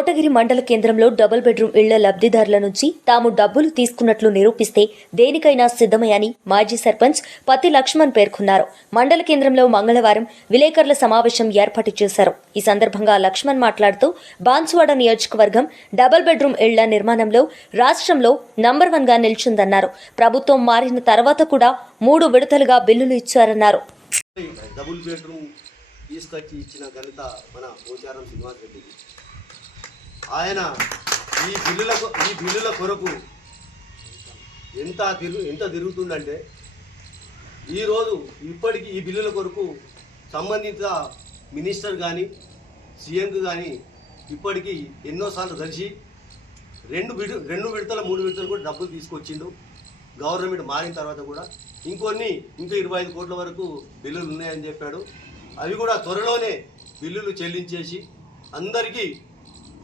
కోటగిరి మండల కేంద్రంలో double bedroom ఇళ్ళ లబ్ధిదారుల నుంచి తాము డబ్బులు తీసుకున్నట్లు నిరూపిస్తే దేనికైనా సిద్ధమయ్యని మాజీ సర్పంచ్ పత్తి లక్ష్మణ్ పేర్కొన్నారు. మండల కేంద్రంలో మంగళవారం విలేకరుల సమావేశం ఏర్పాటు చేశారు. ఈ సందర్భంగా లక్ష్మణ్ మాట్లాడుతూ బాన్సువాడ నియోజకవర్గం డబుల్ బెడ్రూమ్ ఇళ్ళ నిర్మాణంలో రాష్ట్రంలో నంబర్ వన్గా నిలిచిందన్నారు. ప్రభుత్వం మారిన తర్వాత కూడా మూడు విడతలుగా బిల్లులు ఇచ్చారన్నారు. డబుల్ బెడ్రూమ్ తీసుకొచ్చి ఇచ్చిన ఘనత మన పోచారం శ్రీనివాస్ రెడ్డికి ఆయన ఈ బిల్లుల ఈ బిల్లుల కొరకు ఎంత తిరుగు ఎంత తిరుగుతుందంటే ఈరోజు ఇప్పటికీ ఈ బిల్లుల కొరకు సంబంధిత మినిస్టర్ కానీ సీఎంకు కానీ ఇప్పటికీ ఎన్నోసార్లు కలిసి రెండు విడు రెండు విడతల మూడు విడతలు కూడా డబ్బులు తీసుకొచ్చిండు. గవర్నమెంట్ మారిన తర్వాత కూడా ఇంకొన్ని ఇంకా ఇరవై ఐదు కోట్ల వరకు బిల్లులు ఉన్నాయని చెప్పాడు. అవి కూడా త్వరలోనే బిల్లులు చెల్లించేసి అందరికీ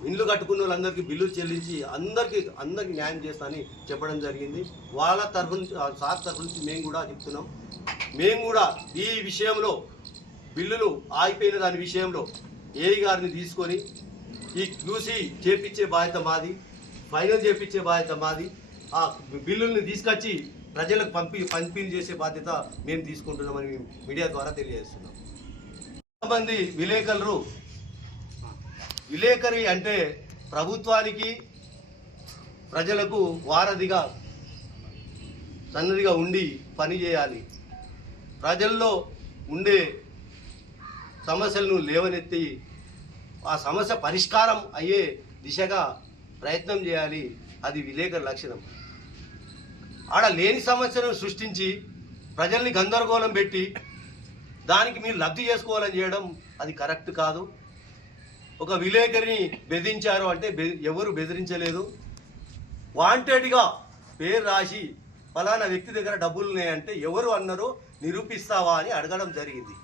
ఇండ్లు కట్టుకున్న వాళ్ళందరికీ బిల్లులు చెల్లించి అందరికీ అందరికీ న్యాయం చేస్తానని చెప్పడం జరిగింది. వాళ్ళ తరఫు నుంచి సార్ తరఫు నుంచి మేము కూడా చెప్తున్నాం. మేము కూడా ఈ విషయంలో బిల్లులు ఆగిపోయిన దాని విషయంలో ఏఈ గారిని తీసుకొని ఈ క్యూసీ చేపించే బాధ్యత మాది ఫైనల్ చేపించే బాధ్యత మాది ఆ బిల్లుల్ని తీసుకొచ్చి ప్రజలకు పంపి పంపిణీ చేసే బాధ్యత మేము తీసుకుంటున్నామని మీడియా ద్వారా తెలియజేస్తున్నాం. కొంతమంది విలేకరులు విలేకరి అంటే ప్రభుత్వానికి ప్రజలకు వారధిగా సన్నదిగా ఉండి పని చేయాలి. ప్రజల్లో ఉండే సమస్యలను లేవనెత్తి ఆ సమస్య పరిష్కారం అయ్యే దిశగా ప్రయత్నం చేయాలి. అది విలేకరి లక్షణం. ఆడ లేని సమస్యను సృష్టించి ప్రజల్ని గందరగోళం పెట్టి దానికి మీరు లబ్ధి చేసుకోవాలని చేయడం అది కరెక్ట్ కాదు. ఒక విలేకరిని బెదిరించారు అంటే బె- ఎవరు బెదిరించలేదు. వాంటెడ్గా పేరు రాసి ఫలానా వ్యక్తి దగ్గర డబ్బులు ఉన్నాయంటే ఎవరు అన్నారో నిరూపిస్తావా అని అడగడం జరిగింది.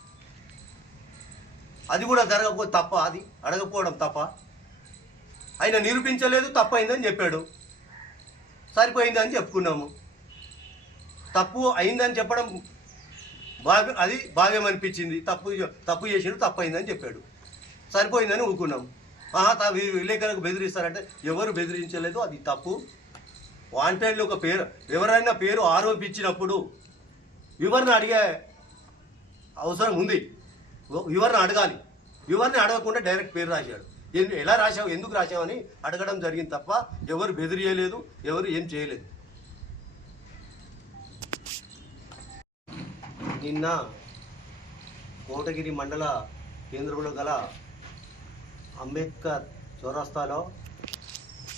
అది కూడా జరగకపోతే తప్ప అది అడగపోవడం తప్ప. ఆయన నిరూపించలేదు తప్పైందని చెప్పాడు. సరిపోయిందని చెప్పుకున్నాము. తప్పు అయిందని చెప్పడం భావ్యం అది భావ్యం అనిపించింది. తప్పు తప్పు చేసిండు తప్పైందని చెప్పాడు. సరిపోయిందని ఊరుకున్నాం. ఆహా విలేకరులకు బెదిరిస్తారంటే ఎవరు బెదిరించలేదు అది తప్పు. వాంటెడ్లు ఒక పేరు ఎవరైనా పేరు ఆరోపించినప్పుడు వివరణ అడిగే అవసరం ఉంది. వివరణ అడగాలి. వివరణ అడగకుండా డైరెక్ట్ పేరు రాశాడు. ఎలా రాశావు ఎందుకు రాశావని అడగడం జరిగింది తప్ప ఎవరు బెదిరియలేదు ఎవరు ఏం చేయలేదు. నిన్న కోటగిరి మండల కేంద్రంలో గల అంబేద్కర్ చౌరస్తాలో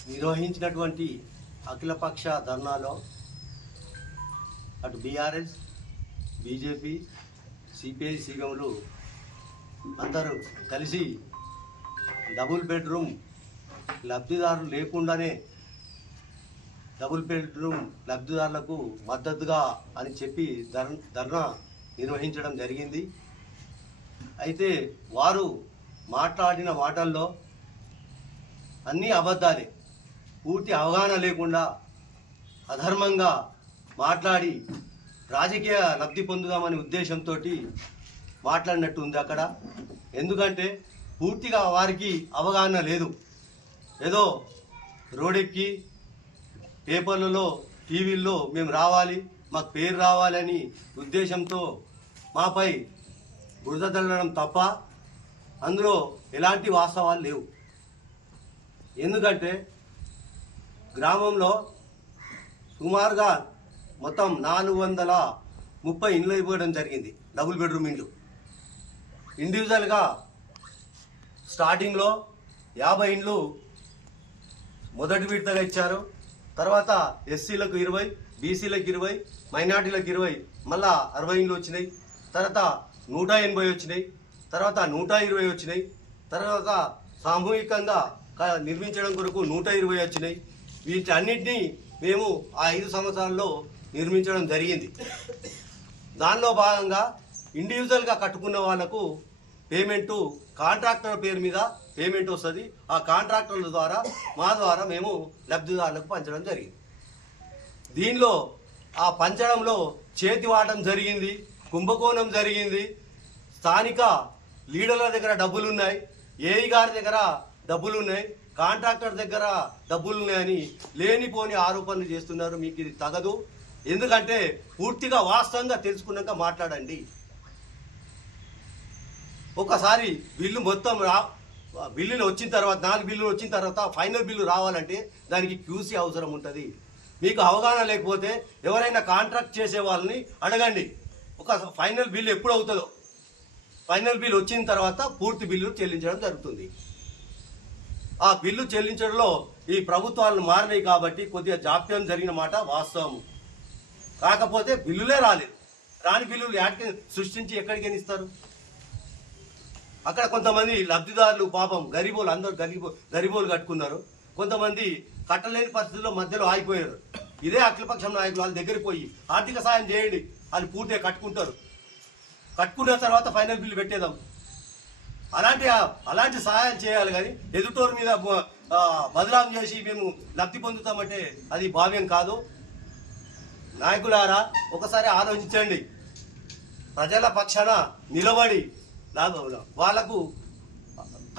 నిర్వహించినటువంటి అఖిలపక్ష ధర్నాలో అటు బీఆర్ఎస్ బీజేపీ సిపిఐ సీఎంలు అందరూ కలిసి డబుల్ బెడ్రూమ్ లబ్ధిదారులు లేకుండానే డబుల్ బెడ్రూమ్ లబ్ధిదారులకు మద్దతుగా అని చెప్పి ధర్ ధర్నా నిర్వహించడం జరిగింది. అయితే వారు మాట్లాడిన మాటల్లో అన్నీ అబద్ధాలే. పూర్తి అవగాహన లేకుండా అధర్మంగా మాట్లాడి రాజకీయ లబ్ధి పొందుదామనే ఉద్దేశంతో మాట్లాడినట్టు ఉంది అక్కడ. ఎందుకంటే పూర్తిగా వారికి అవగాహన లేదు. ఏదో రోడెక్కి పేపర్లలో టీవీల్లో మేము రావాలి మాకు పేరు రావాలని ఉద్దేశంతో మాపై బురద తప్ప అందులో ఎలాంటి వాస్తవాలు లేవు. ఎందుకంటే గ్రామంలో సుమారుగా మొత్తం నాలుగు వందల ముప్పై ఇండ్లు అయిపోవడం జరిగింది డబుల్ బెడ్రూమ్ ఇండ్లు. ఇండివిజువల్గా స్టార్టింగ్లో యాభై ఇండ్లు మొదటి విడతగా ఇచ్చారు. తర్వాత ఎస్సీలకు ఇరవై బీసీలకు ఇరవై మైనార్టీలకు ఇరవై మళ్ళా అరవై ఇండ్లు వచ్చినాయి. తర్వాత నూట ఎనభై వచ్చినాయి. తర్వాత నూట ఇరవై వచ్చినాయి. తర్వాత సామూహికంగా నిర్మించడం కొరకు నూట ఇరవై వచ్చినాయి. వీటన్నిటినీ మేము ఆ ఐదు సంవత్సరాల్లో నిర్మించడం జరిగింది. దానిలో భాగంగా ఇండివిజువల్గా కట్టుకున్న వాళ్ళకు పేమెంటు కాంట్రాక్టర్ పేరు మీద పేమెంట్ వస్తుంది. ఆ కాంట్రాక్టర్ల ద్వారా మా ద్వారా మేము లబ్ధిదారులకు పంచడం జరిగింది. దీనిలో ఆ పంచడంలో చేతి వాటం జరిగింది కుంభకోణం జరిగింది. స్థానిక లీడర్ల దగ్గర డబ్బులు ఉన్నాయి ఏఈ గారి దగ్గర డబ్బులు ఉన్నాయి కాంట్రాక్టర్ దగ్గర డబ్బులు ఉన్నాయని లేనిపోని ఆరోపణలు చేస్తున్నారు. మీకు ఇది తగదు. ఎందుకంటే పూర్తిగా వాస్తవంగా తెలుసుకున్నాక మాట్లాడండి. ఒకసారి బిల్లు మొత్తం రా బిల్లులు వచ్చిన తర్వాత నాలుగు బిల్లులు వచ్చిన తర్వాత ఫైనల్ బిల్లు రావాలంటే దానికి క్యూసీ అవసరం ఉంటుంది. మీకు అవగాహన లేకపోతే ఎవరైనా కాంట్రాక్ట్ చేసే వాళ్ళని అడగండి. ఒక ఫైనల్ బిల్ ఎప్పుడు అవుతుందో. ఫైనల్ బిల్ వచ్చిన తర్వాత పూర్తి బిల్లు చెల్లించడం జరుగుతుంది. ఆ బిల్లు చెల్లించడంలో ఈ ప్రభుత్వాలు మారినాయి కాబట్టి కొద్దిగా జాప్యం జరిగిన మాట వాస్తవం కాకపోతే బిల్లులే రాలేదు. రాని బిల్లులు యాడికి సృష్టించి ఎక్కడికి ఇస్తారు అక్కడ కొంతమంది లబ్ధిదారులు పాపం గరీబోలు అందరూ గరీబో గరీబోలు కట్టుకున్నారు. కొంతమంది కట్టలేని పరిస్థితుల్లో మధ్యలో ఆగిపోయారు. ఇదే అఖిలపక్షం నాయకులు వాళ్ళ దగ్గరికి పోయి ఆర్థిక సాయం చేయండి. వాళ్ళు పూర్తిగా కట్టుకుంటారు. కట్టుకున్న తర్వాత ఫైనల్ బిల్లు పెట్టేదాం అలాంటి అలాంటి సహాయం చేయాలి కానీ ఎదుటోరు మీద బదలాం చేసి మేము లబ్ధి పొందుతామంటే అది భావ్యం కాదు. నాయకులారా ఒకసారి ఆలోచించండి. ప్రజల పక్షాన నిలబడి లాభ- వాళ్ళకు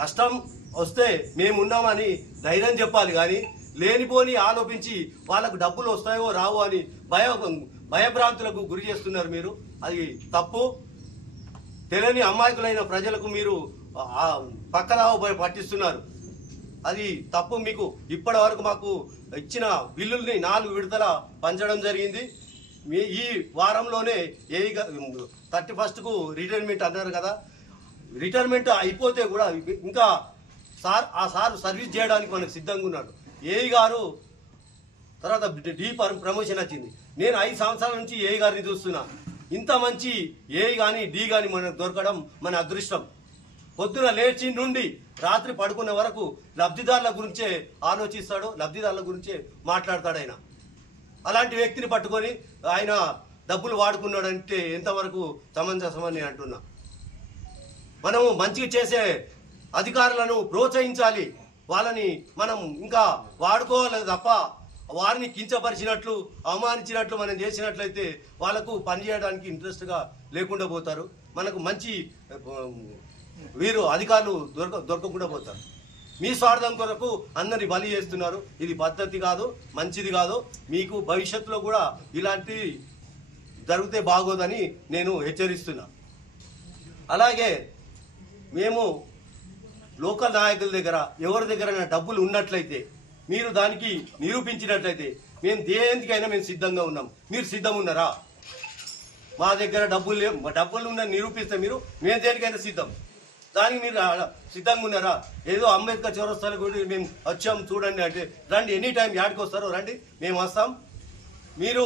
కష్టం వస్తే మేమున్నామని ధైర్యం చెప్పాలి కానీ లేనిపోని ఆలోపించి వాళ్ళకు డబ్బులు వస్తాయో రావో అని భయ భయభ్రాంతులకు గురి చేస్తున్నారు మీరు. అది తప్పు. తెలియని అమాయకులైన ప్రజలకు మీరు ఆ, పక్కదావ పట్టిస్తున్నారు. అది తప్పు మీకు. ఇప్పటి వరకు మాకు ఇచ్చిన బిల్లుల్ని నాలుగు విడతల పంచడం జరిగింది. మీ ఈ వారంలోనే ఏ థర్టీ ఫస్ట్కు రిటైర్మెంట్ అన్నారు కదా. రిటైర్మెంట్ అయిపోతే కూడా ఇంకా సార్ ఆ సార్ సర్వీస్ చేయడానికి మనకు సిద్ధంగా ఉన్నాడు. ఏఈ గారు తర్వాత డీ పర్- ప్రమోషన్ వచ్చింది. నేను ఐదు సంవత్సరాల నుంచి ఏఈ గారిని చూస్తున్నా. ఇంత మంచి ఏ కానీ డి కానీ మనకు దొరకడం మన అదృష్టం. పొద్దున లేచి నుండి రాత్రి పడుకునే వరకు లబ్ధిదారుల గురించే ఆలోచిస్తాడు లబ్ధిదారుల గురించే మాట్లాడతాడు ఆయన. అలాంటి వ్యక్తిని పట్టుకొని ఆయన డబ్బులు వాడుకున్నాడంటే ఎంతవరకు సమంజసమని అంటున్నా. మనము మంచిగా చేసే అధికారులను ప్రోత్సహించాలి. వాళ్ళని మనం ఇంకా వాడుకోవాలి తప్ప వారిని కించపరిచినట్లు అవమానించినట్లు మనం చేసినట్లయితే వాళ్ళకు పనిచేయడానికి ఇంట్రెస్ట్గా లేకుండా పోతారు. మనకు మంచి వీరు అధికారులు దొరక దొరకకుండా పోతారు. మీ స్వార్థం కొరకు అందరిని బలి చేస్తున్నారు. ఇది పద్ధతి కాదు మంచిది కాదు. మీకు భవిష్యత్తులో కూడా ఇలాంటి జరిగితే బాగోదని నేను హెచ్చరిస్తున్నా. అలాగే మేము లోకల్ నాయకుల దగ్గర ఎవరి దగ్గర డబ్బులు ఉన్నట్లయితే మీరు దానికి నిరూపించినట్లయితే మేము దేనికైనా మేము సిద్ధంగా ఉన్నాం. మీరు సిద్ధం ఉన్నారా మా దగ్గర డబ్బులు లేవు. మా డబ్బులు ఉన్న నిరూపిస్తే మీరు మేము దేనికైనా సిద్ధం. దానికి మీరు సిద్ధంగా ఉన్నారా ఏదో అంబేద్కర్ చౌరస్తాల గురించి మేము వచ్చాం చూడండి అంటే రండి ఎనీ టైం యాడికి వస్తారో రండి మేము వస్తాం. మీరు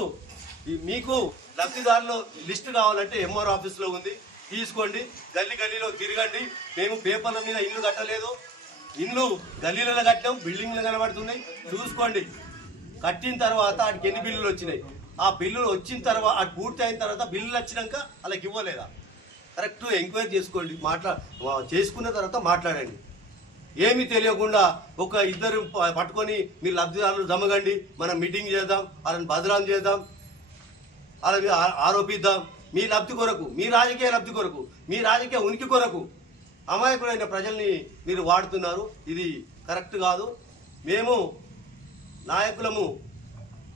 మీకు లబ్ధిదారులు లిస్ట్ కావాలంటే ఎంఆర్ ఆఫీస్లో ఉంది. తీసుకోండి గల్లీ గల్లీలో తిరగండి. మేము పేపర్ల మీద ఇల్లు కట్టలేదు. ఇల్లు గల్లీలలో కట్టాం బిల్డింగ్లు కనబడుతున్నాయి. చూసుకోండి. కట్టిన తర్వాత ఆడికి ఎన్ని బిల్లులు వచ్చినాయి? ఆ బిల్లులు వచ్చిన తర్వాత అది పూర్తి అయిన తర్వాత బిల్లులు వచ్చినాక వాళ్ళకి ఇవ్వలేదా? కరెక్ట్ ఎంక్వైరీ చేసుకోండి. మాట్లా చేసుకున్న తర్వాత మాట్లాడండి. ఏమీ తెలియకుండా ఒక ఇద్దరు పట్టుకొని మీరు లబ్ధిదారులు జమగండి మనం మీటింగ్ చేద్దాం వాళ్ళని బదలాం చేద్దాం వాళ్ళని ఆరోపిద్దాం. మీ లబ్ధి కొరకు మీ రాజకీయ లబ్ధి కొరకు మీ రాజకీయ ఉనికి కొరకు అమాయకులైన ప్రజల్ని మీరు వాడుతున్నారు. ఇది కరెక్ట్ కాదు. మేము నాయకులము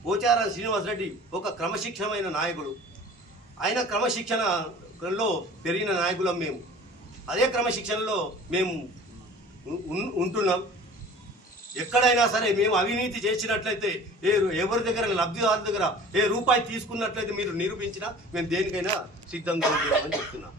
పోచారం శ్రీనివాసరెడ్డి ఒక క్రమశిక్షణమైన నాయకుడు. ఆయన క్రమశిక్షణలో పెరిగిన నాయకులం మేము. అదే క్రమశిక్షణలో మేము ఉంటున్నాం. ఎక్కడైనా సరే మేము అవినీతి చేసినట్లయితే ఏ ఎవరి దగ్గర లబ్ధిదారుల దగ్గర ఏ రూపాయి తీసుకున్నట్లయితే మీరు నిరూపించినా మేము దేనికైనా సిద్ధంగా ఉంటామని చెప్తున్నాం.